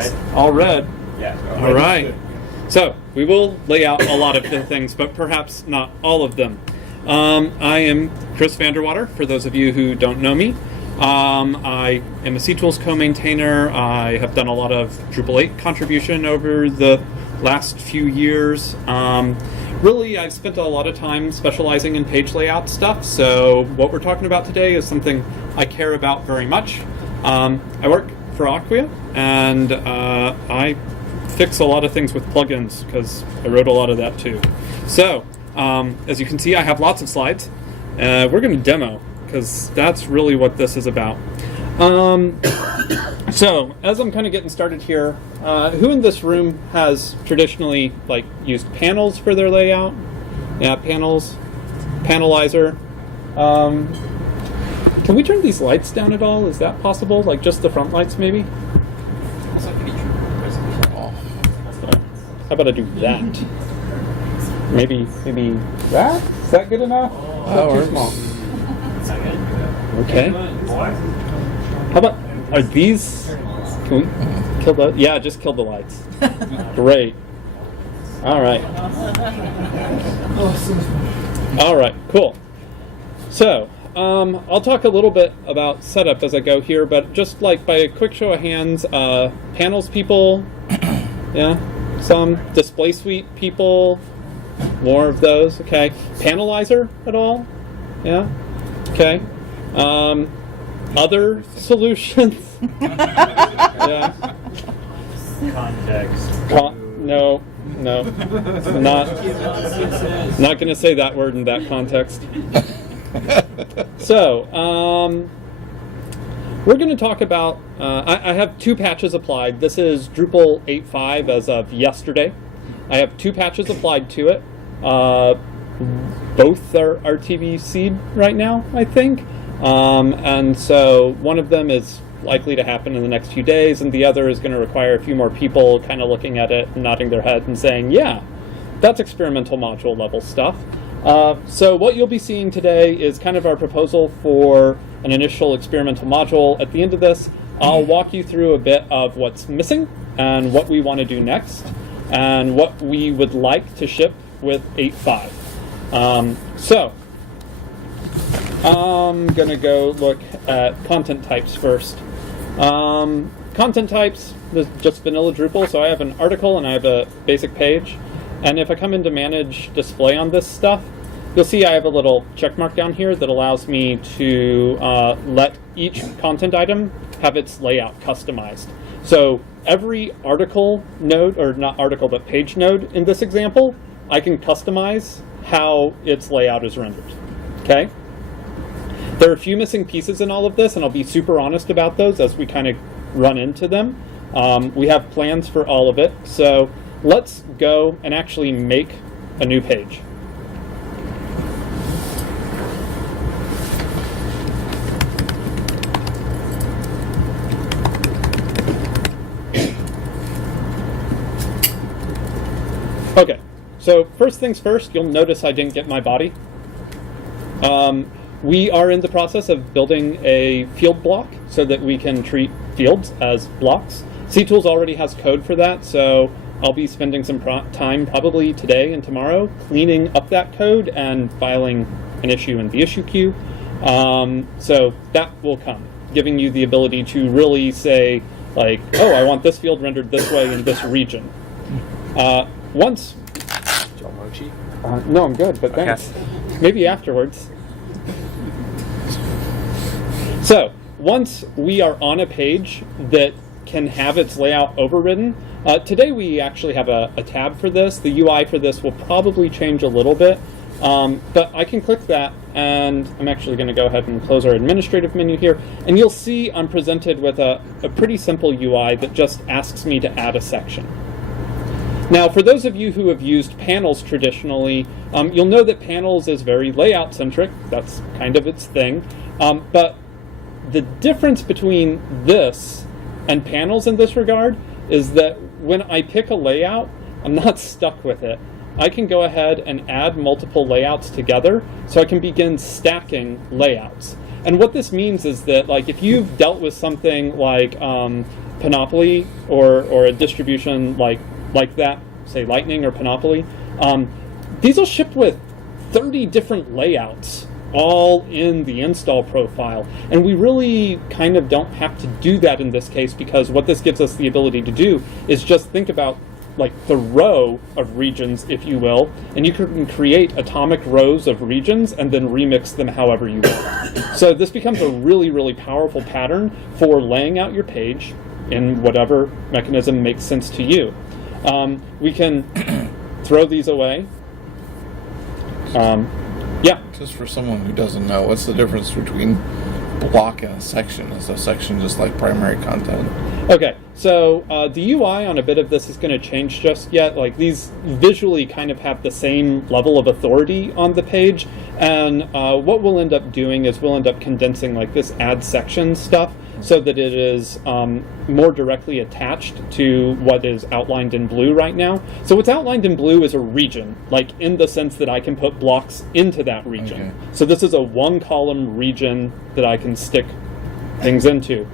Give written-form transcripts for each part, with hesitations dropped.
red? All red. Yeah. All right. So we will lay out a lot of the things, but perhaps not all of them. I am Kris Vanderwater, for those of you who don't know me. I am a CTools co-maintainer. I have done a lot of Drupal 8 contribution over the last few years. Really, I've spent a lot of time specializing in page layout stuff, so what we're talking about today is something I care about very much. I work for Acquia, and I fix a lot of things with plugins, because I wrote a lot of that too. So, as you can see, I have lots of slides. We're going to demo, because that's really what this is about. So, as I'm kind of getting started here, who in this room has traditionally used panels for their layout? Yeah, panels, Panelizer. Can we turn these lights down at all? Is that possible? Like just the front lights, maybe? How about I do that? Maybe that? Is that good enough? Too small. Okay. How about, are these, can we kill the, yeah, just kill the lights. Great. All right. All right, cool. So, I'll talk a little bit about setup as I go here, but just by a quick show of hands, panels people, yeah, some display suite people, more of those, okay. Panelizer at all? Yeah, okay. Other solutions? Yeah. Context. No, not going to say that word in that context. So, we're going to talk about, I have two patches applied. This is Drupal 8.5 as of yesterday. I have two patches applied to it. Both are RTBC'd right now, I think. And so one of them is likely to happen in the next few days, and the other is going to require a few more people kind of looking at it and nodding their head and saying, yeah, that's experimental module level stuff. So what you'll be seeing today is kind of our proposal for an initial experimental module. At the end of this, I'll walk you through a bit of what's missing and what we want to do next and what we would like to ship with 8.5. So I'm going to go look at content types first. Content types, this is just vanilla Drupal, so I have an article and I have a basic page. And if I come into manage display on this stuff, you'll see I have a little check mark down here that allows me to let each content item have its layout customized. So every article node, or not article, but page node in this example, I can customize how its layout is rendered, okay? There are a few missing pieces in all of this, and I'll be super honest about those as we kind of run into them. We have plans for all of it, so let's go and actually make a new page. Okay, so first things first, you'll notice I didn't get my body. We are in the process of building a field block so that we can treat fields as blocks. CTools already has code for that, so I'll be spending some time probably today and tomorrow cleaning up that code and filing an issue in the issue queue. So that will come, giving you the ability to really say, oh, I want this field rendered this way in this region. Once... no, I'm good, but thanks. Maybe afterwards. So, once we are on a page that can have its layout overridden, today we actually have a tab for this. The UI for this will probably change a little bit, but I can click that, and I'm actually going to go ahead and close our administrative menu here, and you'll see I'm presented with a pretty simple UI that just asks me to add a section. Now, for those of you who have used panels traditionally, you'll know that panels is very layout-centric. That's kind of its thing. But the difference between this and panels in this regard is that when I pick a layout, I'm not stuck with it. I can go ahead and add multiple layouts together, so I can begin stacking layouts. And what this means is that, like, if you've dealt with something like Panoply or a distribution like that, say Lightning or Panoply, these will ship with 30 different layouts all in the install profile. And we really kind of don't have to do that in this case, because what this gives us the ability to do is just think about like the row of regions, if you will, and you can create atomic rows of regions and then remix them however you want. So this becomes a really, really powerful pattern for laying out your page in whatever mechanism makes sense to you. We can throw these away. Yeah. Just for someone who doesn't know, what's the difference between block and a section? Is a section just like primary content? Okay, so the UI on a bit of this is going to change just yet. Like, these visually kind of have the same level of authority on the page, and what we'll end up doing is we'll end up condensing like this add section stuff so that it is more directly attached to what is outlined in blue right now. So what's outlined in blue is a region, like in the sense that I can put blocks into that region. Okay. So this is a one-column region that I can stick things into.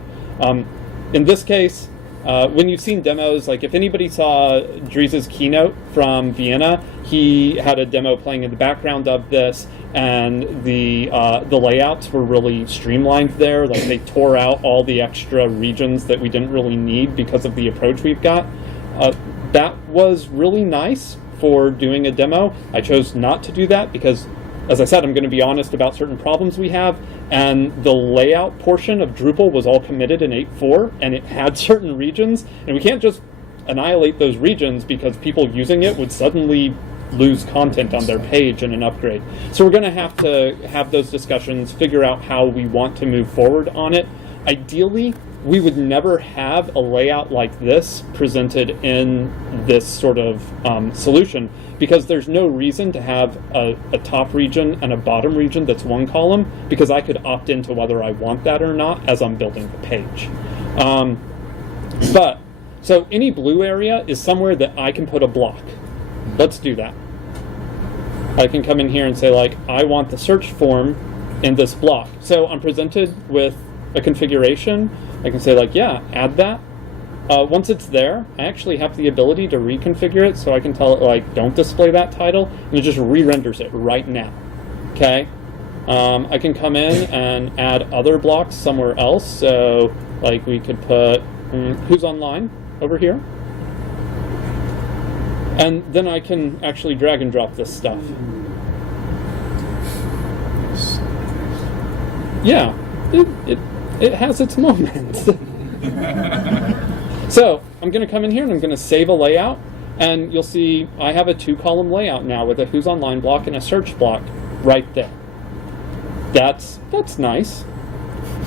In this case, when you've seen demos, like if anybody saw Dries' keynote from Vienna, he had a demo playing in the background of this, and the layouts were really streamlined there. Like, they tore out all the extra regions that we didn't really need because of the approach we've got. That was really nice for doing a demo. I chose not to do that because, as I said, I'm going to be honest about certain problems we have, and the layout portion of Drupal was all committed in 8.4, and it had certain regions, and we can't just annihilate those regions because people using it would suddenly lose content on their page in an upgrade. So we're going to have those discussions, figure out how we want to move forward on it. Ideally, we would never have a layout like this presented in this sort of solution, because there's no reason to have a top region and a bottom region that's one column, because I could opt into whether I want that or not as I'm building the page. So any blue area is somewhere that I can put a block. Let's do that. I can come in here and say, like, I want the search form in this block. So I'm presented with a configuration. I can say, like, yeah, add that. Once it's there, I actually have the ability to reconfigure it, so I can tell it, like, don't display that title, and it just re-renders it right now. Okay? I can come in and add other blocks somewhere else. So, like, we could put who's online over here. And then I can actually drag and drop this stuff. Yeah, it has its moments. So I'm going to come in here and I'm going to save a layout, and you'll see I have a 2-column layout now with a who's online block and a search block right there. That's nice,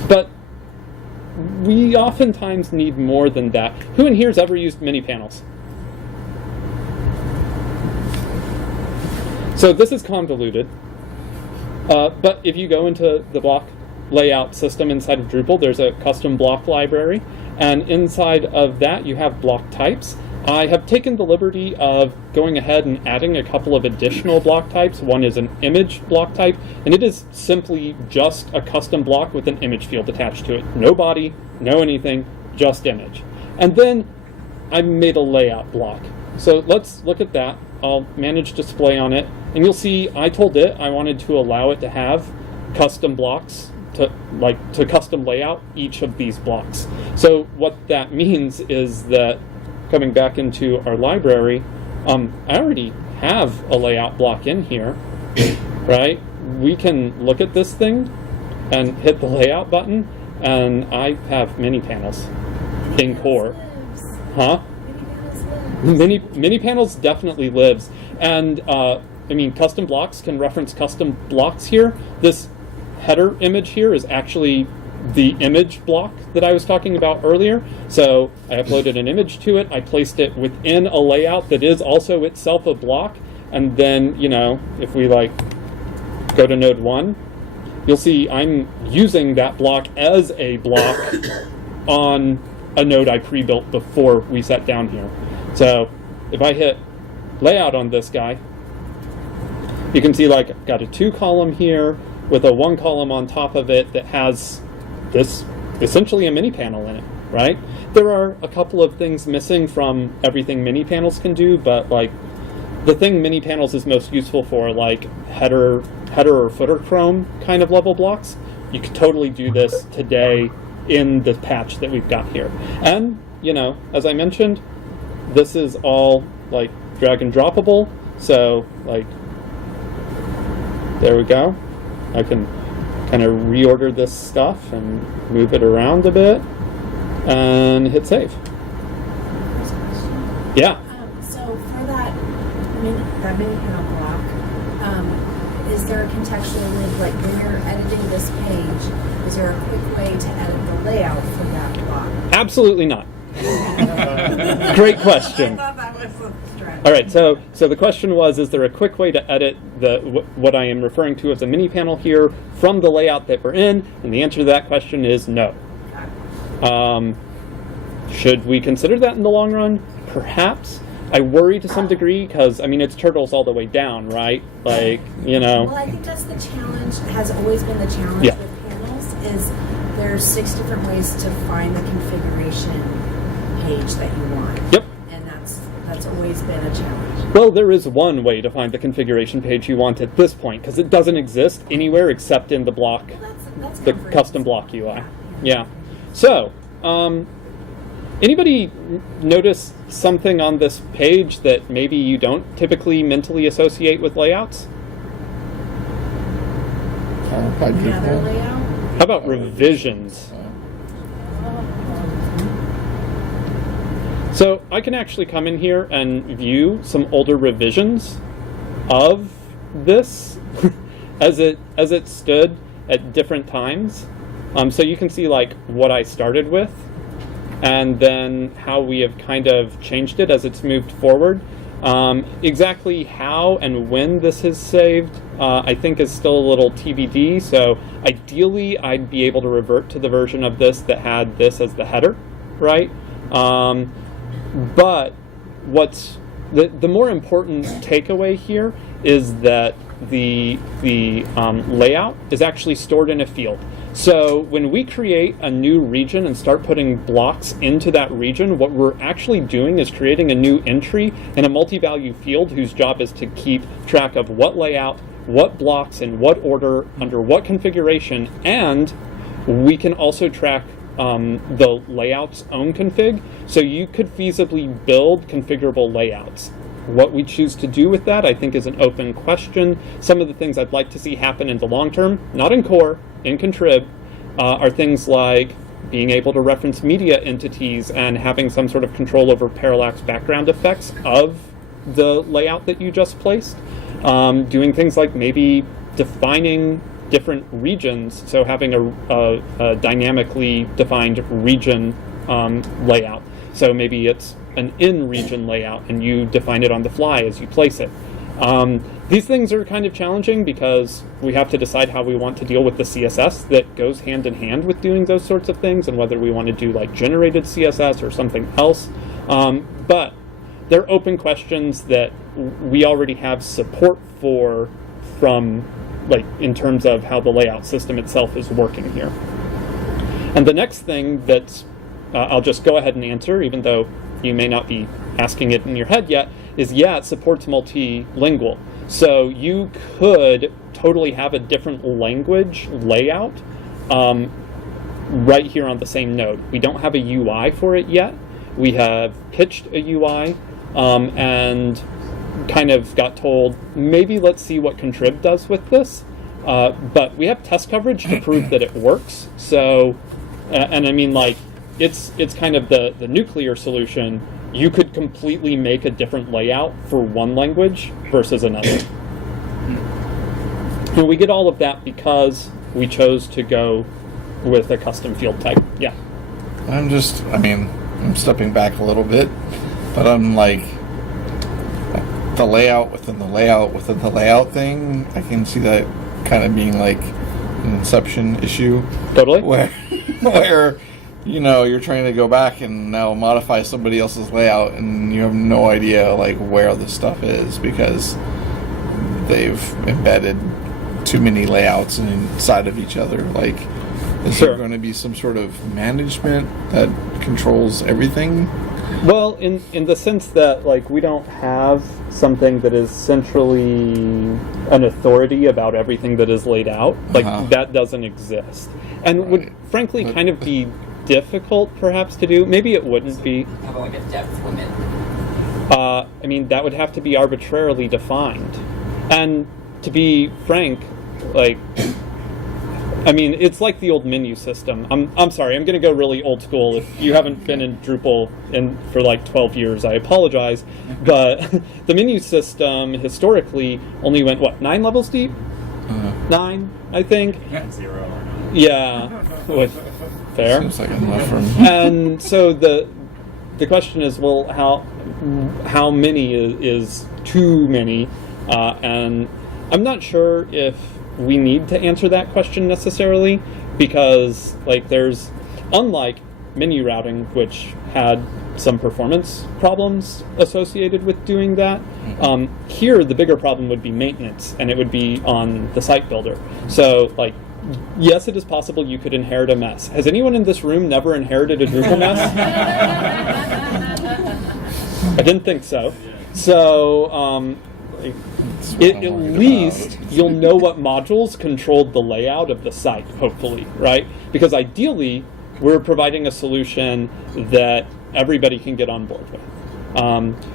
but we oftentimes need more than that. Who in here has ever used mini panels? So this is convoluted, but if you go into the block layout system inside of Drupal, there's a custom block library, and inside of that you have block types. I have taken the liberty of going ahead and adding a couple of additional block types. One is an image block type, and it is simply just a custom block with an image field attached to it. No body, no anything, just image. And then I made a layout block. So let's look at that. I'll manage display on it, and you'll see I told it I wanted to allow it to have custom blocks to custom layout each of these blocks. So what that means is that, coming back into our library, I already have a layout block in here, right? We can look at this thing and hit the layout button, and I have mini panels in core. Huh? Mini panels definitely lives, and I mean, custom blocks can reference custom blocks here. This header image here is actually the image block that I was talking about earlier. So I uploaded an image to it, I placed it within a layout that is also itself a block, and then, you know, if we like go to node 1, you'll see I'm using that block as a block on a node I pre-built before we sat down here. So if I hit layout on this guy, you can see, like, I've got a 2-column here, with a one column on top of it that has this essentially a mini panel in it, right? There are a couple of things missing from everything mini panels can do, but like the thing mini panels is most useful for, like header or footer chrome kind of level blocks, you could totally do this today in the patch that we've got here. And, you know, as I mentioned, this is all like drag and droppable, so like there we go. I can kind of reorder this stuff and move it around a bit and hit save. First question. Yeah. So for that mini panel block, is there a contextual link, like when you're editing this page, is there a quick way to edit the layout for that block? Absolutely not. Great question. I thought that was a stretch. All right, so the question was, is there a quick way to edit what I am referring to as a mini panel here from the layout that we're in? And the answer to that question is no. Should we consider that in the long run? Perhaps. I worry to some degree because, I mean, it's turtles all the way down, right? Like, you know. Well, I think that's the challenge, has always been the challenge Yeah. with panels, is there's 6 different ways to find the configuration page that you want. Yep. And that's always been a challenge. Well, there is one way to find the configuration page you want at this point, because it doesn't exist anywhere except in the block, Well, that's the comforting. custom block UI. Yeah. So, anybody notice something on this page that maybe you don't typically mentally associate with layouts? Another layout? How about revisions? So I can actually come in here and view some older revisions of this as it stood at different times. So you can see like what I started with, and then how we have kind of changed it as it's moved forward. Exactly how and when this is saved, I think is still a little TBD. So ideally, I'd be able to revert to the version of this that had this as the header, right? But what's the more important takeaway here is that the layout is actually stored in a field. So when we create a new region and start putting blocks into that region, what we're actually doing is creating a new entry in a multi-value field whose job is to keep track of what layout, what blocks, in what order, under what configuration, and we can also track the layout's own config. So you could feasibly build configurable layouts. What we choose to do with that, I think, is an open question. Some of the things I'd like to see happen in the long term, not in core, in contrib, are things like being able to reference media entities and having some sort of control over parallax background effects of the layout that you just placed. Doing things like maybe defining different regions, so having a dynamically defined region layout. So maybe it's an in-region layout and you define it on the fly as you place it. These things are kind of challenging because we have to decide how we want to deal with the CSS that goes hand in hand with doing those sorts of things, and whether we want to do like generated CSS or something else. But they're open questions that we already have support for from, like, in terms of how the layout system itself is working here. And the next thing that I'll just go ahead and answer, even though you may not be asking it in your head yet, is yeah, it supports multilingual. So you could totally have a different language layout right here on the same node. We don't have a UI for it yet. We have pitched a UI and kind of got told, maybe let's see what contrib does with this. But we have test coverage to prove that it works. So, and I mean, like, it's kind of the nuclear solution. You could completely make a different layout for one language versus another. And we get all of that because we chose to go with a custom field type. Yeah. I'm stepping back a little bit, but I'm like, the layout within the layout within the layout thing, I can see that kind of being like an inception issue. Totally. Where you know, you're trying to go back and now modify somebody else's layout and you have no idea like where the stuff is because they've embedded too many layouts inside of each other? Like, is Sure. there going to be some sort of management that controls everything? Well, in the sense that, like, we don't have something that is centrally an authority about everything that is laid out. Like, that doesn't exist. And would, frankly, kind of be difficult, perhaps, to do. Maybe it wouldn't be. How about like a depth limit? I mean, that would have to be arbitrarily defined. And to be frank, like, I mean, it's like the old menu system. I'm sorry, I'm going to go really old school. If you haven't been in Drupal for like 12 years, I apologize. But the menu system historically only went, what, 9 levels deep? 9, I think? Yeah, 0 or 9. Yeah. Fair. Seems like enough for And so the question is, well, how many is too many? And I'm not sure if we need to answer that question necessarily, because like there's, unlike menu routing, which had some performance problems associated with doing that, here the bigger problem would be maintenance, and it would be on the site builder. So like, yes, it is possible you could inherit a mess. Has anyone in this room never inherited a Drupal mess? I didn't think so. So at least you'll know what modules controlled the layout of the site, hopefully, right? Because ideally, we're providing a solution that everybody can get on board with,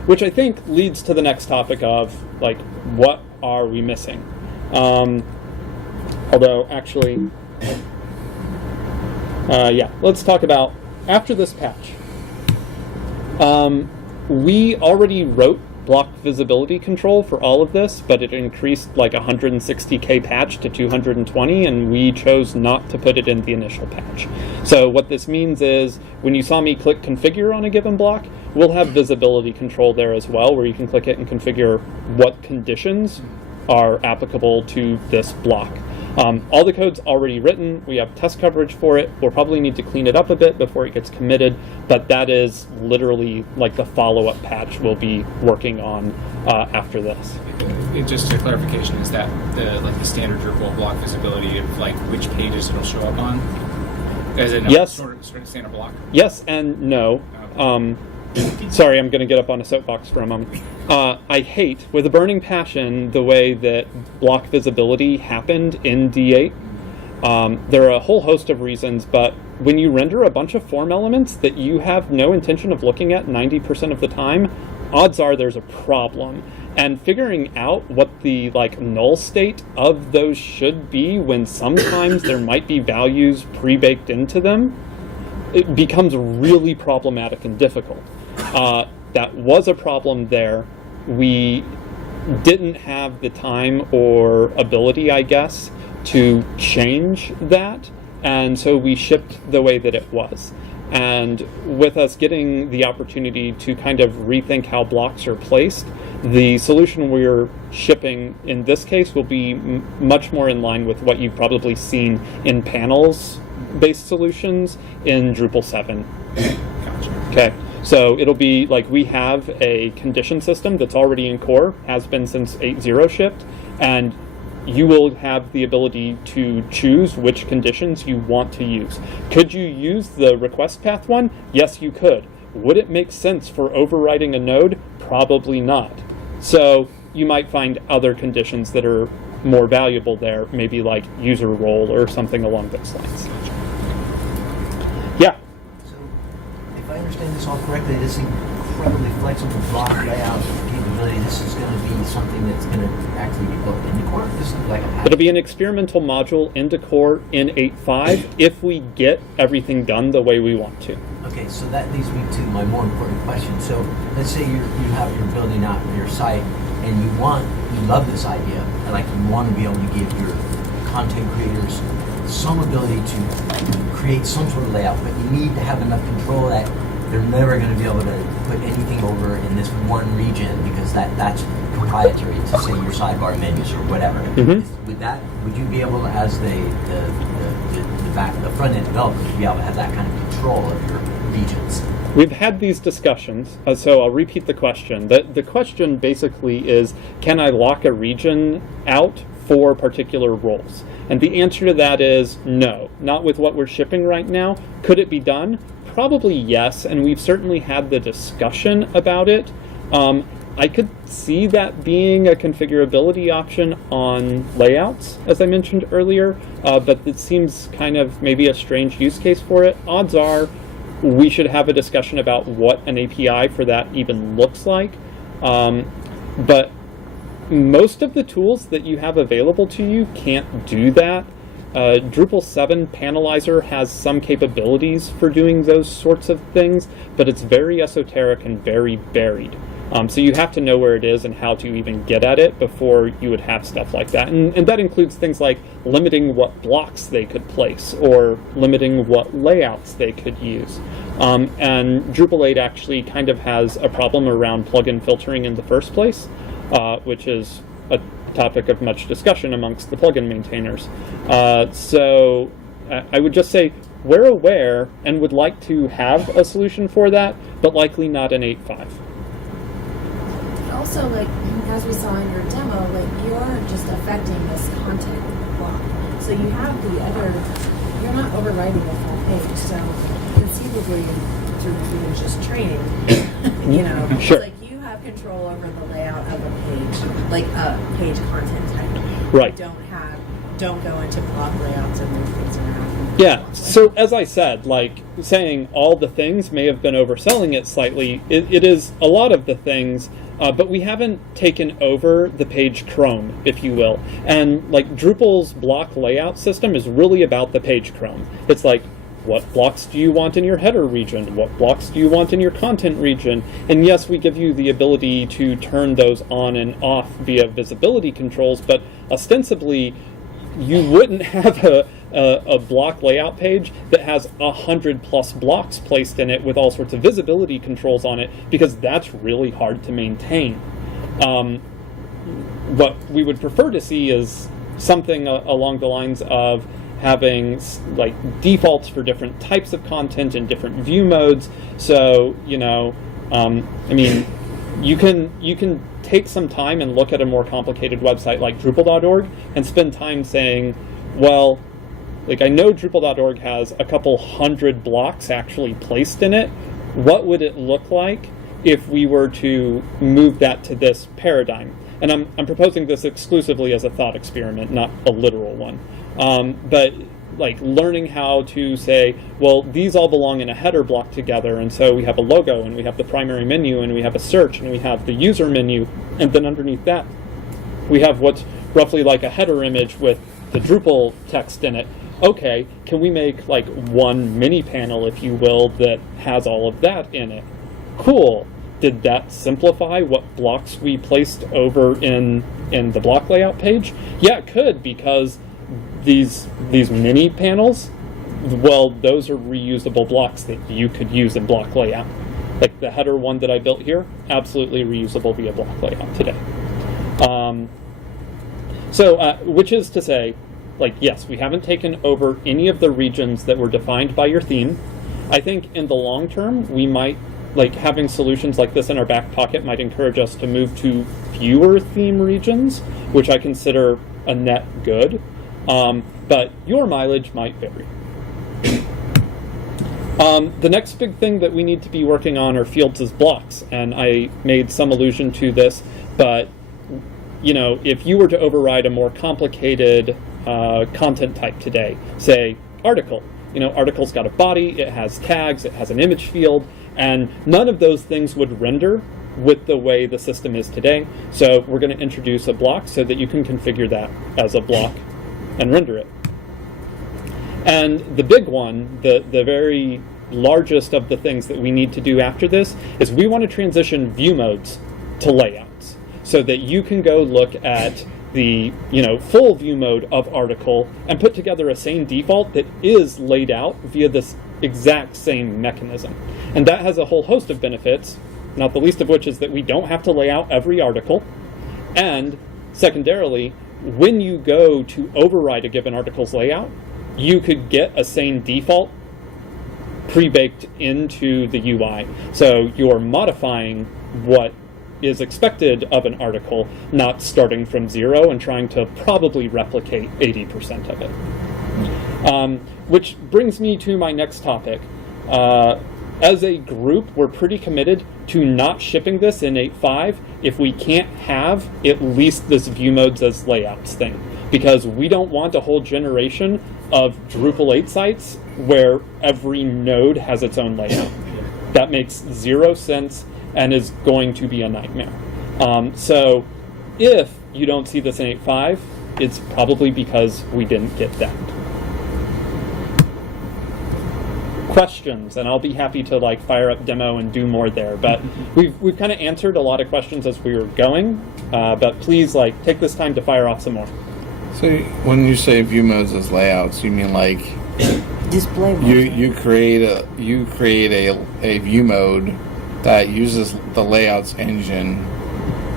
which I think leads to the next topic of, like, what are we missing? Although, actually, yeah, let's talk about, after this patch, we already wrote block visibility control for all of this, but it increased like 160K patch to 220, and we chose not to put it in the initial patch. So what this means is, when you saw me click configure on a given block, we'll have visibility control there as well, where you can click it and configure what conditions are applicable to this block. All the code's already written. We have test coverage for it. We'll probably need to clean it up a bit before it gets committed, but that is literally like the follow-up patch we'll be working on after this. Just a clarification, is that the standard Drupal block visibility of like which pages it'll show up on? Is it Yes. sort of standard block? Yes and no. Sorry, I'm going to get up on a soapbox for a moment. I hate, with a burning passion, the way that block visibility happened in D8. There are a whole host of reasons, but when you render a bunch of form elements that you have no intention of looking at 90% of the time, odds are there's a problem. And figuring out what the null state of those should be, when sometimes there might be values pre-baked into them, it becomes really problematic and difficult. That was a problem there. We didn't have the time or ability, I guess, to change that, and so we shipped the way that it was. And with us getting the opportunity to kind of rethink how blocks are placed, the solution we're shipping in this case will be much more in line with what you've probably seen in panels-based solutions in Drupal 7. Gotcha. Okay. So it'll be like, we have a condition system that's already in core, has been since 8.0 shipped, and you will have the ability to choose which conditions you want to use. Could you use the request path one? Yes, you could. Would it make sense for overriding a node? Probably not. So you might find other conditions that are more valuable there, maybe like user role or something along those lines. Yeah. If I understand this all correctly, this incredibly flexible block layout capability, this is going to be something that's going to actually be built into core? This is like a It'll be an experimental module into core in 8.5 if we get everything done the way we want to. Okay, so that leads me to my more important question. So let's say you're building out your site and you love this idea, and like you want to be able to give your content creators some ability to create some sort of layout, but you need to have enough control that they're never going to be able to put anything over in this one region because that's proprietary to, say, your sidebar menus or whatever. Mm-hmm. Would you be able to, as the front end developer, be able to have that kind of control of your regions? We've had these discussions, so I'll repeat the question. The question basically is, can I lock a region out for particular roles? And the answer to that is no, not with what we're shipping right now. Could it be done? Probably yes, and we've certainly had the discussion about it. I could see that being a configurability option on layouts, as I mentioned earlier, but it seems kind of maybe a strange use case for it. Odds are we should have a discussion about what an API for that even looks like. But most of the tools that you have available to you can't do that. Drupal 7 Panelizer has some capabilities for doing those sorts of things, but it's very esoteric and very buried. So you have to know where it is and how to even get at it before you would have stuff like that. And that includes things like limiting what blocks they could place or limiting what layouts they could use. And Drupal 8 actually kind of has a problem around plugin filtering in the first place, which is a topic of much discussion amongst the plugin maintainers. So I would just say we're aware and would like to have a solution for that, but likely not in 8.5. Also, like, as we saw in your demo, like, you're just affecting this content block. So you have the other, you're not overwriting the full page, so conceivably, through even just training, you know, Sure. it's like you have control over the layout of a page, like a page content type. Right. You don't go into block layouts and move things around. Yeah, so as I said, like, saying all the things may have been overselling it slightly. It is a lot of the things, but we haven't taken over the page Chrome, if you will. And, like, Drupal's block layout system is really about the page Chrome. It's like, what blocks do you want in your header region? What blocks do you want in your content region? And yes, we give you the ability to turn those on and off via visibility controls, but ostensibly, you wouldn't have a block layout page that has 100+ blocks placed in it with all sorts of visibility controls on it, because that's really hard to maintain. What we would prefer to see is something along the lines of having like defaults for different types of content and different view modes. So, you know, I mean, you can take some time and look at a more complicated website like Drupal.org and spend time saying, well, like, I know Drupal.org has a couple hundred blocks actually placed in it. What would it look like if we were to move that to this paradigm? And I'm proposing this exclusively as a thought experiment, not a literal one. But like learning how to say, well, these all belong in a header block together, and so we have a logo, and we have the primary menu, and we have a search, and we have the user menu, and then underneath that, we have what's roughly like a header image with the Drupal text in it. Okay, can we make like one mini panel, if you will, that has all of that in it? Cool. Did that simplify what blocks we placed over in the block layout page? Yeah, it could, because these mini panels, well, those are reusable blocks that you could use in block layout. Like the header one that I built here, absolutely reusable via block layout today. Which is to say, like, yes, we haven't taken over any of the regions that were defined by your theme. I think in the long term, we might, like, having solutions like this in our back pocket might encourage us to move to fewer theme regions, which I consider a net good. But your mileage might vary. The next big thing that we need to be working on are fields as blocks, and I made some allusion to this, but you know, if you were to override a more complicated content type today, say article, you know, article's got a body, it has tags, it has an image field, and none of those things would render with the way the system is today. So we're going to introduce a block so that you can configure that as a block and render it. And the big one, the very largest of the things that we need to do after this, is we want to transition view modes to layouts so that you can go look at the, you know, full view mode of article and put together a same default that is laid out via this exact same mechanism. And that has a whole host of benefits, not the least of which is that we don't have to lay out every article. And secondarily, when you go to override a given article's layout, you could get a same default pre-baked into the UI. So you're modifying what is expected of an article, not starting from 0 and trying to probably replicate 80% of it. Which brings me to my next topic. As a group, we're pretty committed to not shipping this in 8.5 if we can't have at least this view modes as layouts thing, because we don't want a whole generation of Drupal 8 sites where every node has its own layout. That makes zero sense and is going to be a nightmare. So if you don't see this in 8.5, it's probably because we didn't get that. Questions, and I'll be happy to like fire up demo and do more there, but we've kind of answered a lot of questions as we were going, but please like take this time to fire off some more. So when you say view modes as layouts, you mean like Display mode. you create a view mode that uses the layouts engine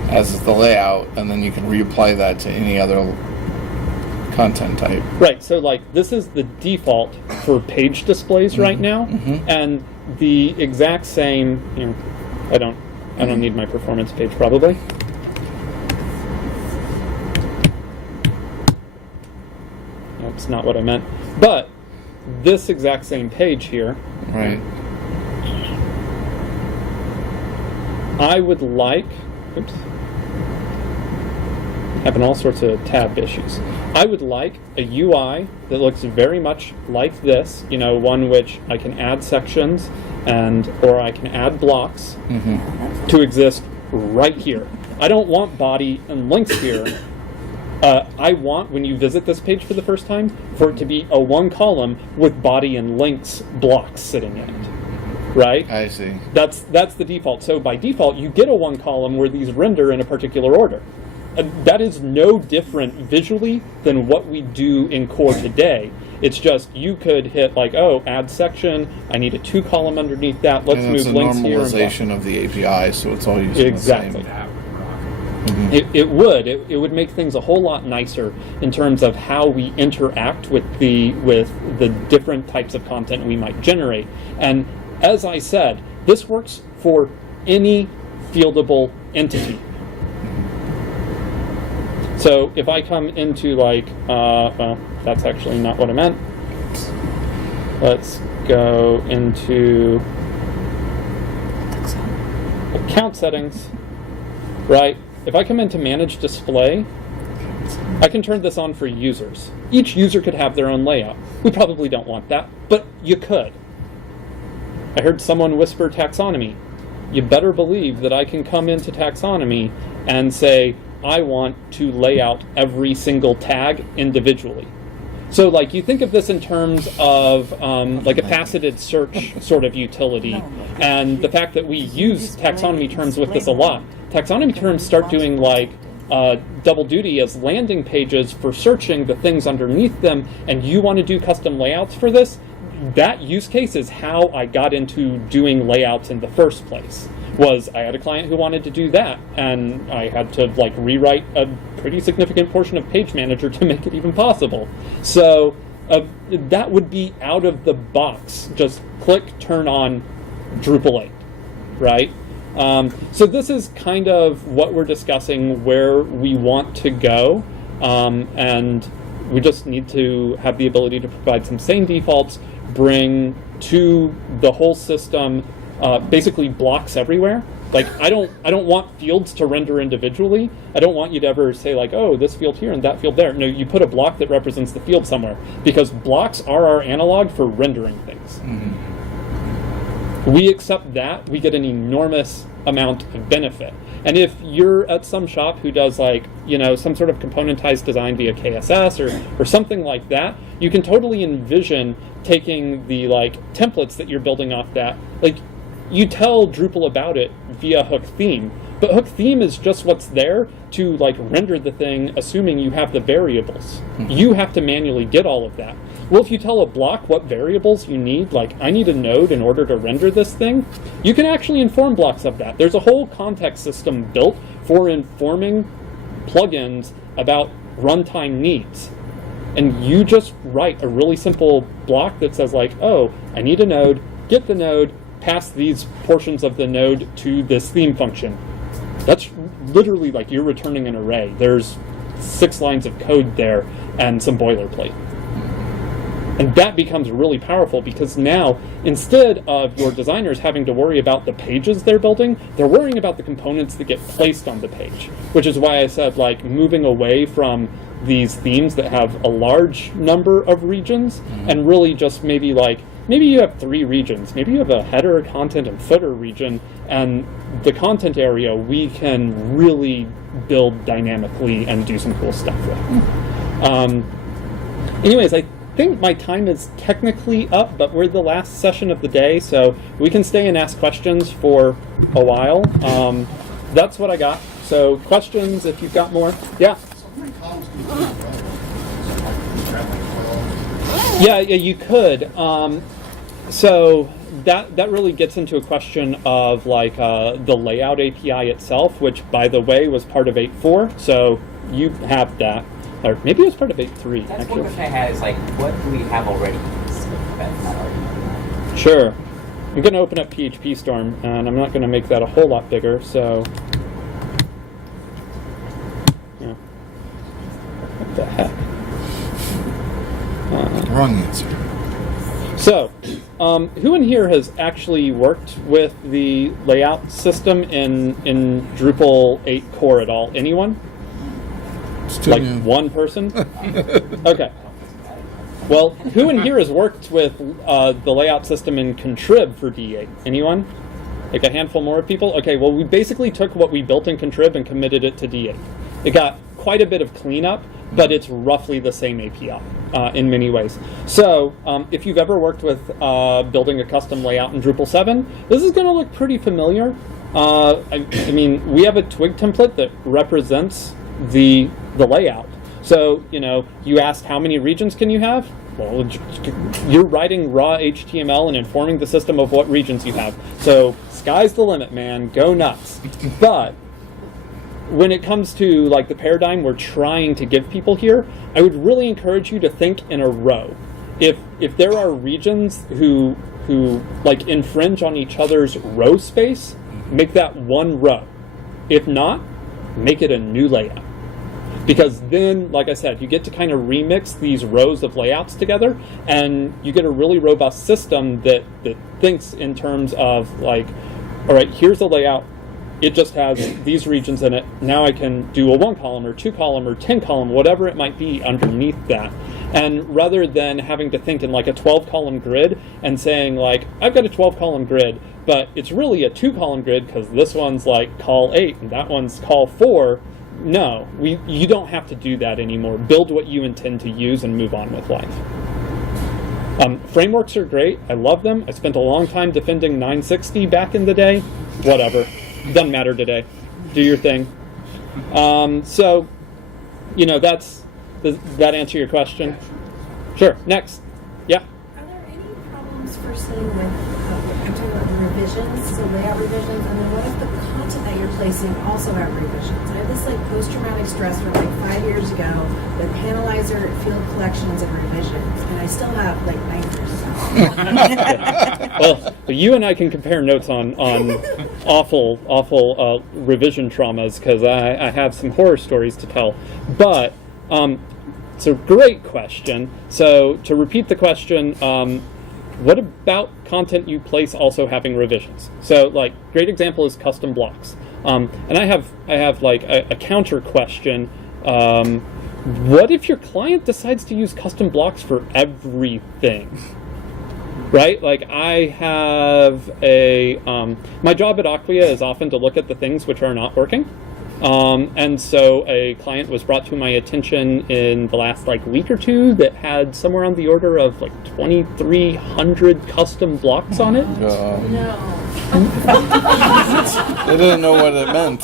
as the layout, and then you can reapply that to any other content type. Right, so like this is the default for page displays right now, and the exact same, I don't need my performance page probably. That's not what I meant. But this exact same page here, Right. I would like, having all sorts of tab issues. I would like a UI that looks very much like this, one which I can add sections or I can add blocks to exist right here. I don't want body and links here. I want, when you visit this page for the first time, for it to be a one column with body and links blocks sitting in it. Right? I see. That's the default. So by default, you get a one column where these render in a particular order. That is no different visually than what we do in core today. It's just you could hit like, add section. I need a 2 column underneath that. Let's And move links here. it's a normalization of the API, so it's all using Exactly. the same. That would rock. It would make things a whole lot nicer in terms of how we interact with the different types of content we might generate. And as I said, this works for any fieldable entity. So if I come into like, well, that's actually not what I meant. Let's go into account settings, right? If I come into manage display, I can turn this on for users. Each user could have their own layout. We probably don't want that, but you could. I heard someone whisper taxonomy. You better believe that I can come into taxonomy and say, I want to lay out every single tag individually. So like you think of this in terms of like a faceted search sort of utility, and the fact that we use taxonomy terms with this a lot. Taxonomy terms start doing like double duty as landing pages for searching the things underneath them, and you want to do custom layouts for this. That use case is how I got into doing layouts in the first place. Was I had a client who wanted to do that, and I had to like rewrite a pretty significant portion of Page Manager to make it even possible. So that would be out of the box. Just click, turn on Drupal 8, right? So this is kind of what we're discussing, where we want to go, and we just need to have the ability to provide some sane defaults, bring to the whole system basically blocks everywhere. Like I don't want fields to render individually. I don't want you to ever say like, oh, this field here and that field there. No, you put a block that represents the field somewhere, because blocks are our analog for rendering things. We accept that, we get an enormous amount of benefit. And if you're at some shop who does like, some sort of componentized design via KSS or something like that, you can totally envision taking the like templates that you're building off that. Like you tell Drupal about it via hook theme, but hook theme is just what's there to like render the thing, assuming you have the variables. You have to manually get all of that. Well, if you tell a block what variables you need, like I need a node in order to render this thing, you can actually inform blocks of that. There's a whole context system built for informing plugins about runtime needs. And you just write a really simple block that says like, oh, I need a node, get the node, pass these portions of the node to this theme function. That's literally like you're returning an array. There's 6 lines of code there and some boilerplate. And that becomes really powerful because now, instead of your designers having to worry about the pages they're building, they're worrying about the components that get placed on the page. Which is why I said, like, moving away from these themes that have a large number of regions and really just maybe you have 3 regions. Maybe you have a header, content, and footer region, and the content area we can really build dynamically and do some cool stuff with. Anyways, I think my time is technically up, but we're the last session of the day, so we can stay and ask questions for a while. That's what I got. So questions, if you've got more. Yeah? Yeah, you could. So that really gets into a question of like the layout API itself, which, by the way, was part of 8.4. So you have that. Or maybe it was part of 8.3, That's actually. one question I had is like, what do we have already? That's not already. Sure. I'm going to open up PHP Storm, and I'm not going to make that a whole lot bigger, so... Yeah. What the heck? Wrong answer. So, who in here has actually worked with the layout system in Drupal 8 core at all? Anyone? Like one person? Okay. Well, who in here has worked with the layout system in contrib for D8? Anyone? Like a handful more of people? Okay, well, we basically took what we built in contrib and committed it to D8. It got quite a bit of cleanup, but it's roughly the same API in many ways. So if you've ever worked with building a custom layout in Drupal 7, this is going to look pretty familiar. I mean, we have a twig template that represents the layout. So, you asked how many regions can you have? Well, you're writing raw HTML and informing the system of what regions you have. So, sky's the limit, man. Go nuts. But when it comes to like the paradigm we're trying to give people here, I would really encourage you to think in a row. If there are regions who like infringe on each other's row space, make that one row. If not, make it a new layout. Because then, like I said, you get to kind of remix these rows of layouts together, and you get a really robust system that thinks in terms of like, all right, here's a layout. It just has these regions in it. Now I can do a 1 column or 2 column or 10 column, whatever it might be underneath that. And rather than having to think in like a 12 column grid and saying like, I've got a 12 column grid, but it's really a 2 column grid because this one's like call 8 and that one's call 4. No, you don't have to do that anymore. Build what you intend to use and move on with life. Frameworks are great. I love them. I spent a long time defending 960 back in the day. Whatever. Doesn't matter today. Do your thing. So, does that answer your question? Sure. Next. Yeah? Are there any problems foreseen with, I'm talking about the revisions, so layout revisions, and then what if the content that you're placing also have revisions? I had this like post-traumatic stress from like 5 years ago with Panelizer, field collections, and revisions, and I still have like nightmares. Well, you and I can compare notes on awful revision traumas because I have some horror stories to tell. But it's a great question. So to repeat the question, what about content you place also having revisions? So like great example is custom blocks. And I have like a counter question. What if your client decides to use custom blocks for everything? Right? Like I have my job at Acquia is often to look at the things which are not working. And so a client was brought to my attention in the last like week or two that had somewhere on the order of like 2,300 custom blocks on it. No. They didn't know what it meant.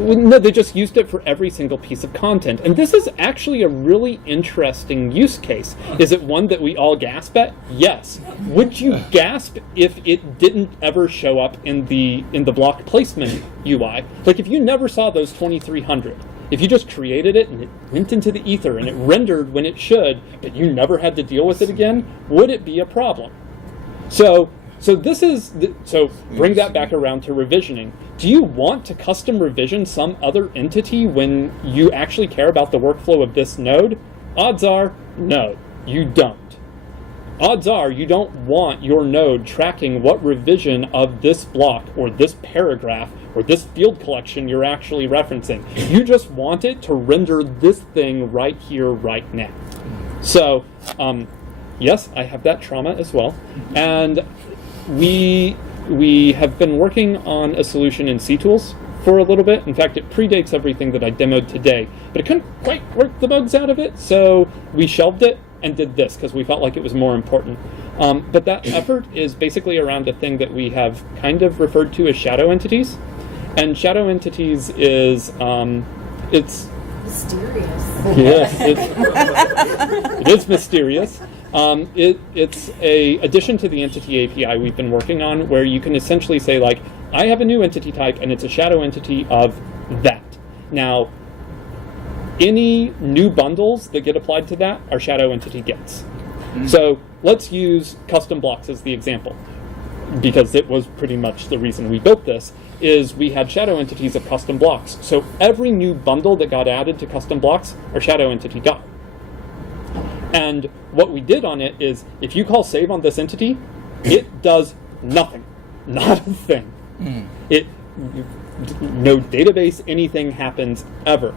No, they just used it for every single piece of content. And this is actually a really interesting use case. Is it one that we all gasp at? Yes. Would you gasp if it didn't ever show up in the block placement UI? Like if you never saw those 2,300, if you just created it and it went into the ether and it rendered when it should, but you never had to deal with it again, would it be a problem? So So this is so bring that back around to revisioning. Do you want to custom revision some other entity when you actually care about the workflow of this node? Odds are, no, you don't. Odds are you don't want your node tracking what revision of this block or this paragraph or this field collection you're actually referencing. You just want it to render this thing right here, right now. So, yes, I have that trauma as well. And we have been working on a solution in CTools for a little bit. In fact, it predates everything that I demoed today. But it couldn't quite work the bugs out of it, so we shelved it and did this because we felt like it was more important. But that effort is basically around a thing that we have kind of referred to as shadow entities. And shadow entities is, it's... Mysterious. Yes, it is mysterious. It's a addition to the entity API we've been working on where you can essentially say, like, I have a new entity type and it's a shadow entity of that. Now, any new bundles that get applied to that are shadow entity gets. So let's use custom blocks as the example, because it was pretty much the reason we built this, is we had shadow entities of custom blocks. So every new bundle that got added to custom blocks, our shadow entity got. And what we did on it is, if you call save on this entity, it does nothing. Not a thing. No database, anything happens ever.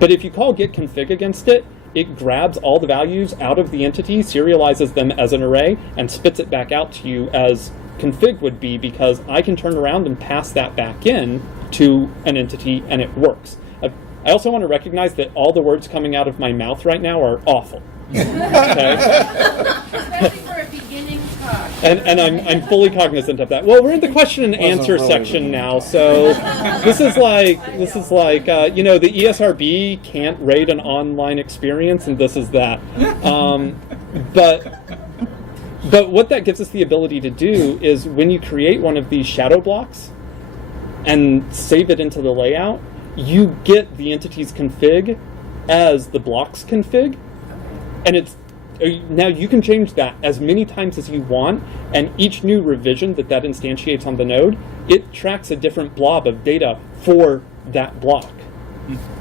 But if you call get config against it, it grabs all the values out of the entity, serializes them as an array, and spits it back out to you as config would be, because I can turn around and pass that back in to an entity and it works. I also want to recognize that all the words coming out of my mouth right now are awful. Okay? Especially for a beginning talk. And I'm fully cognizant of that. Well, we're in the question and answer section now, so this is like you know, the ESRB can't rate an online experience, and this is that. But what that gives us the ability to do is, when you create one of these shadow blocks and save it into the layout, you get the entity's config as the block's config, and it's now you can change that as many times as you want, and each new revision that instantiates on the node, it tracks a different blob of data for that block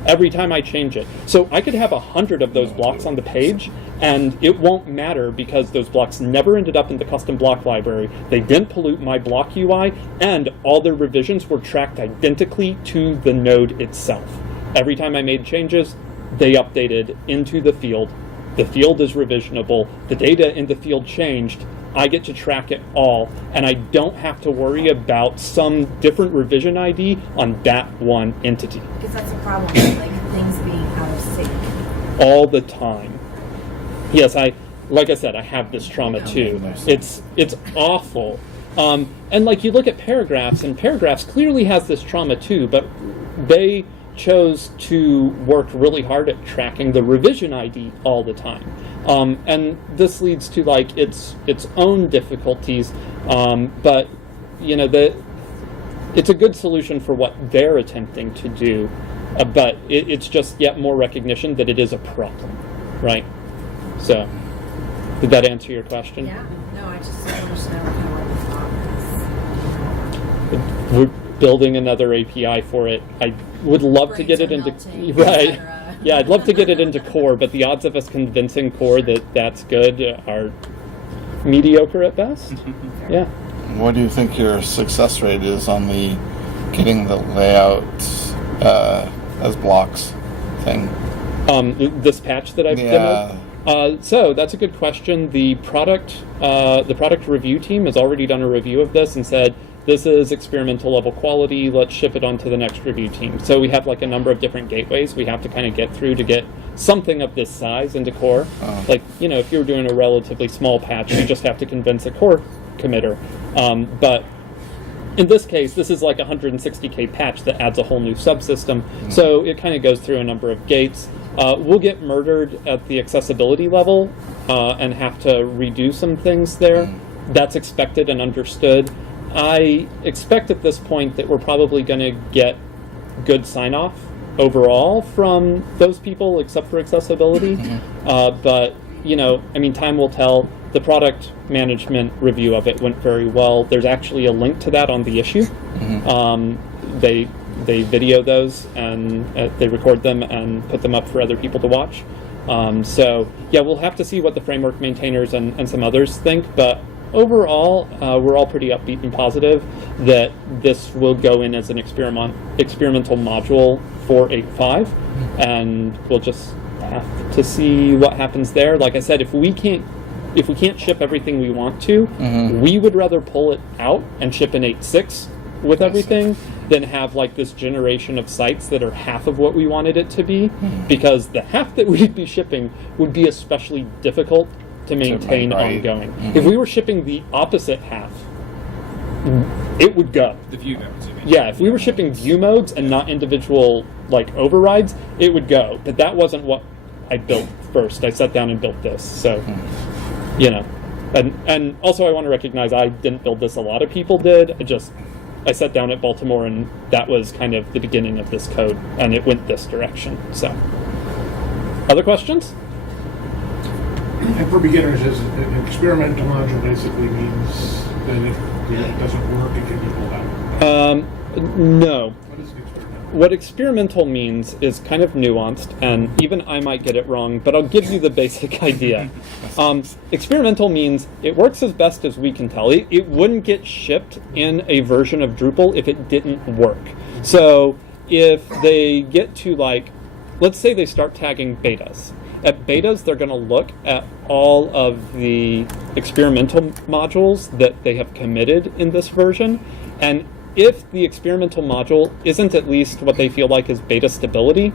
every time I change it. So I could have 100 of those blocks on the page, and it won't matter because those blocks never ended up in the custom block library. They didn't pollute my block UI, and all their revisions were tracked identically to the node itself. Every time I made changes, they updated into the field. The field is revisionable. The data in the field changed. I get to track it all, and I don't have to worry about some different revision ID on that one entity. Because that's a problem, like things being out of sync. All the time. Yes, like I said, I have this trauma too. It's awful. And like, you look at paragraphs, and paragraphs clearly has this trauma too, but they chose to work really hard at tracking the revision ID all the time. And this leads to like its own difficulties, but you know, it's a good solution for what they're attempting to do, but it's just yet more recognition that it is a problem, right? So, did that answer your question? Yeah. No, I just don't understand kind of what the thought is. We're building another API for it. I would love to get it into right. Yeah, I'd love to get it into core, but the odds of us convincing core that that's good are mediocre at best. Yeah. What do you think your success rate is on the getting the layout as blocks thing? This patch that I've demoed? So that's a good question. The product review team has already done a review of this and said, this is experimental level quality, let's ship it on to the next review team. So we have like a number of different gateways we have to kind of get through to get something of this size into core. Like, you know, if you're doing a relatively small patch, you just have to convince a core committer. But in this case, this is like a 160K patch that adds a whole new subsystem. So it kind of goes through a number of gates. We'll get murdered at the accessibility level and have to redo some things there. That's expected and understood. I expect at this point that we're probably going to get good sign-off overall from those people, except for accessibility. But time will tell. The product management review of it went very well. There's actually a link to that on the issue. They video those and they record them and put them up for other people to watch. We'll have to see what the framework maintainers and some others think, but overall, we're all pretty upbeat and positive that this will go in as an experimental module for 8.5, and we'll just have to see what happens there. Like I said, if we can't ship everything we want to, we would rather pull it out and ship in 8.6 with everything than have like this generation of sites that are half of what we wanted it to be, because the half that we'd be shipping would be especially difficult to maintain ongoing. If we were shipping the opposite half, it would go. The view modes, you mean? Yeah, if we were shipping view modes and not individual like overrides, it would go. But that wasn't what I built first. I sat down and built this, so And also I want to recognize I didn't build this. A lot of people did. I sat down at Baltimore, and that was kind of the beginning of this code, and it went this direction. So, other questions? And for beginners, an experimental module basically means that if it doesn't work, it can be pulled out. No. What is an experimental? What experimental means is kind of nuanced, and even I might get it wrong, but I'll give you the basic idea. Experimental means it works as best as we can tell. It wouldn't get shipped in a version of Drupal if it didn't work. So if they get to let's say they start tagging betas. At betas, they're going to look at all of the experimental modules that they have committed in this version, and if the experimental module isn't at least what they feel like is beta stability,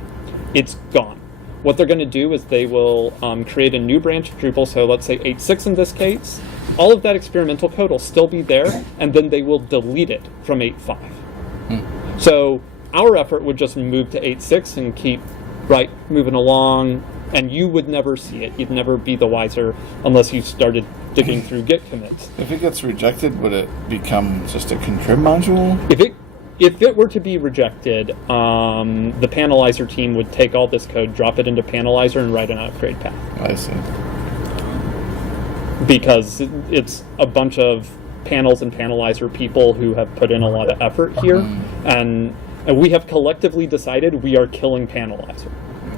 it's gone. What they're going to do is they will create a new branch of Drupal, so let's say 8.6 in this case. All of that experimental code will still be there, and then they will delete it from 8.5. So our effort would just move to 8.6 and keep moving along, and you would never see it. You'd never be the wiser unless you started digging through Git commits. If it gets rejected, would it become just a contrib module? If it were to be rejected, the Panelizer team would take all this code, drop it into Panelizer, and write an upgrade path. I see. Because it's a bunch of panels and Panelizer people who have put in a lot of effort here, and we have collectively decided we are killing Panelizer.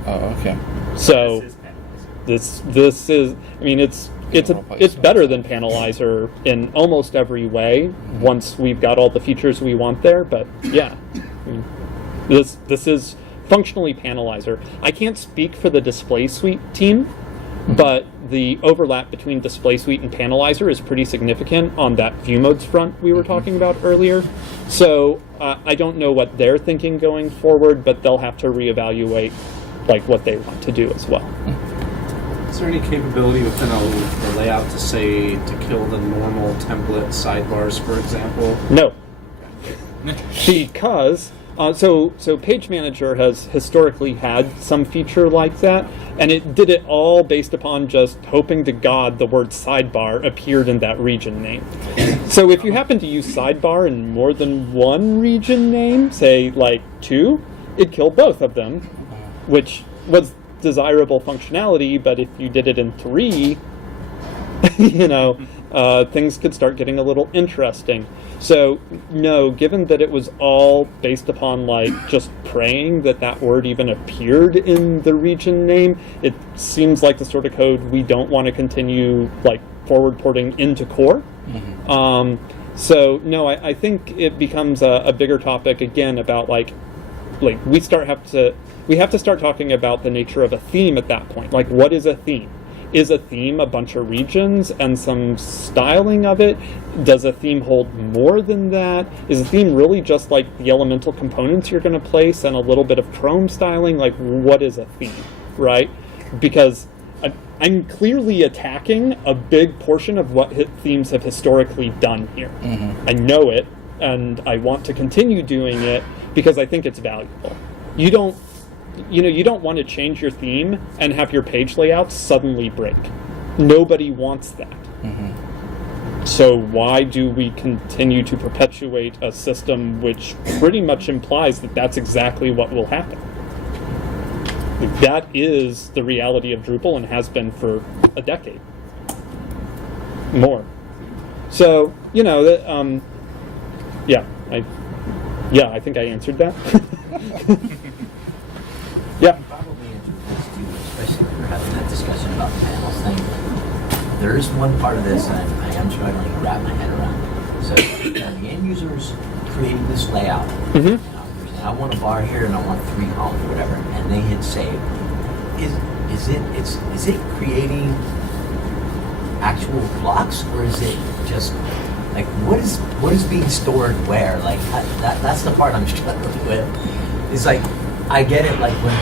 Oh, okay. So this is, I mean, it's better than Panelizer in almost every way once we've got all the features we want there. But yeah, I mean, this is functionally Panelizer. I can't speak for the Display Suite team, but the overlap between Display Suite and Panelizer is pretty significant on that view modes front we were talking about earlier. So I don't know what they're thinking going forward, but they'll have to reevaluate what they want to do as well. Is there any capability within the layout to kill the normal template sidebars, for example? No. Because so Page Manager has historically had some feature like that, and it did it all based upon just hoping to God the word sidebar appeared in that region name. So if you happen to use sidebar in more than one region name, say 2, it'd kill both of them, which was desirable functionality, but if you did it in 3, things could start getting a little interesting. So, no, given that it was all based upon just praying that word even appeared in the region name, it seems like the sort of code we don't want to continue forward porting into core. So, no, I think it becomes a bigger topic again about we have to start talking about the nature of a theme at that point. What is a theme? Is a theme a bunch of regions and some styling of it? Does a theme hold more than that? Is a theme really just the elemental components you're going to place and a little bit of Chrome styling? What is a theme, right? Because I'm clearly attacking a big portion of what themes have historically done here. I know it, and I want to continue doing it because I think it's valuable. You don't want to change your theme and have your page layouts suddenly break. Nobody wants that. So why do we continue to perpetuate a system which pretty much implies that that's exactly what will happen? That is the reality of Drupal and has been for a decade. More. So, you know, I think I answered that. Yeah. Probably answered this too, especially when we're having that discussion about the panels thing. There is one part of this I am struggling to wrap my head around. So the end users created this layout. Mm-hmm. I want a bar here and I want 3 columns or whatever, and they hit save. Is it creating actual blocks, or is it just like what is being stored where? Like that's the part I'm struggling with. It's like I get it, like when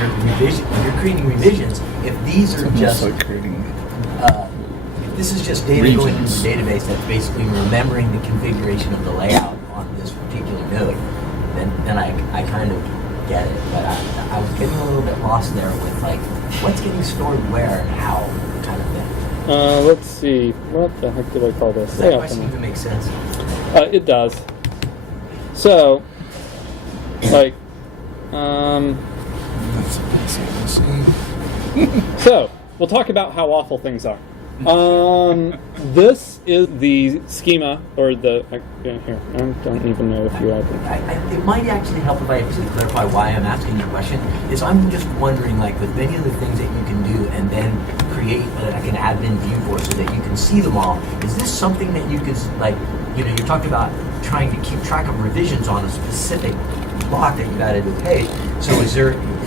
you're creating revisions, if these are just like creating if this is just data going into the database that's basically remembering the configuration of the layout on this particular node, then I kind of get it. But I was getting a little bit lost there with like what's getting stored where and how kind of thing. Let's see. What the heck do I call this? Does that question even make sense? It does. So, like, so we'll talk about how awful things are. This is the schema, or the here. I don't even know if you have it. It might actually help if I actually clarify why I'm asking the question. Is I'm just wondering, like, with many of the things that you can do, and then create like an admin view for, so that you can see them all. Is this something that you could, like, you know, you're talking about trying to keep track of revisions on a specific block that you've added to a page. So is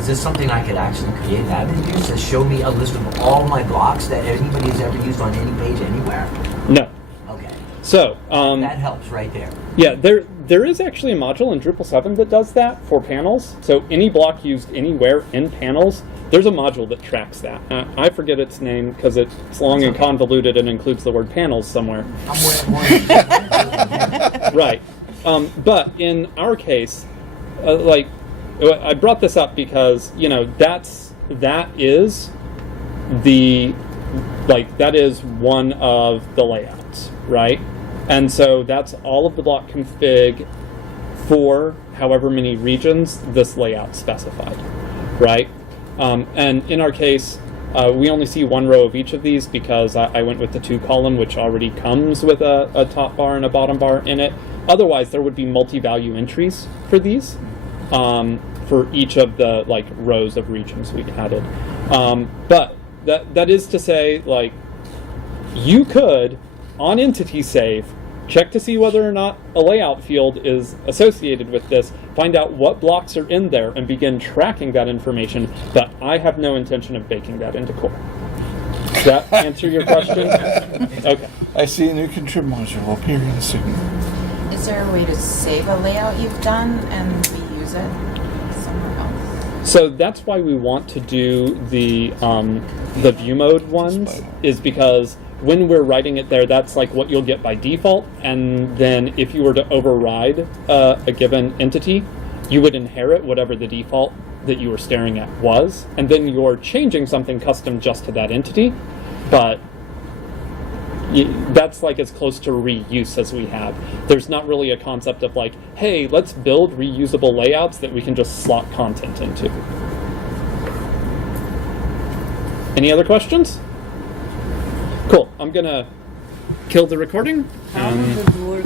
this something I could actually create an admin view to show me a list of all my blocks that anybody has ever used on any page anywhere? No. Okay. So that helps right there. Yeah, there is actually a module in Drupal 7 that does that for panels. So any block used anywhere in panels, there's a module that tracks that. I forget its name because it's long and convoluted and includes the word panels somewhere. Right. But in our case, like, I brought this up because, you know, that is one of the layouts, right? And so that's all of the block config for however many regions this layout specified, right? And in our case, we only see 1 row of each of these because I went with the 2 column, which already comes with a top bar and a bottom bar in it. Otherwise, there would be multi-value entries for these, for each of the like rows of regions we added. But that is to say, like, you could, on entity save, check to see whether or not a layout field is associated with this, find out what blocks are in there, and begin tracking that information, but I have no intention of baking that into core. Does that answer your question? Okay. I see a new contrib module appearing soon. Is there a way to save a layout you've done and reuse it somewhere else? So that's why we want to do the view mode ones, is because when we're writing it there, that's like what you'll get by default, and then if you were to override a given entity, you would inherit whatever the default that you were staring at was, and then you're changing something custom just to that entity, but that's like as close to reuse as we have. There's not really a concept of like, hey, let's build reusable layouts that we can just slot content into. Any other questions? Cool. I'm gonna kill the recording. How does it work?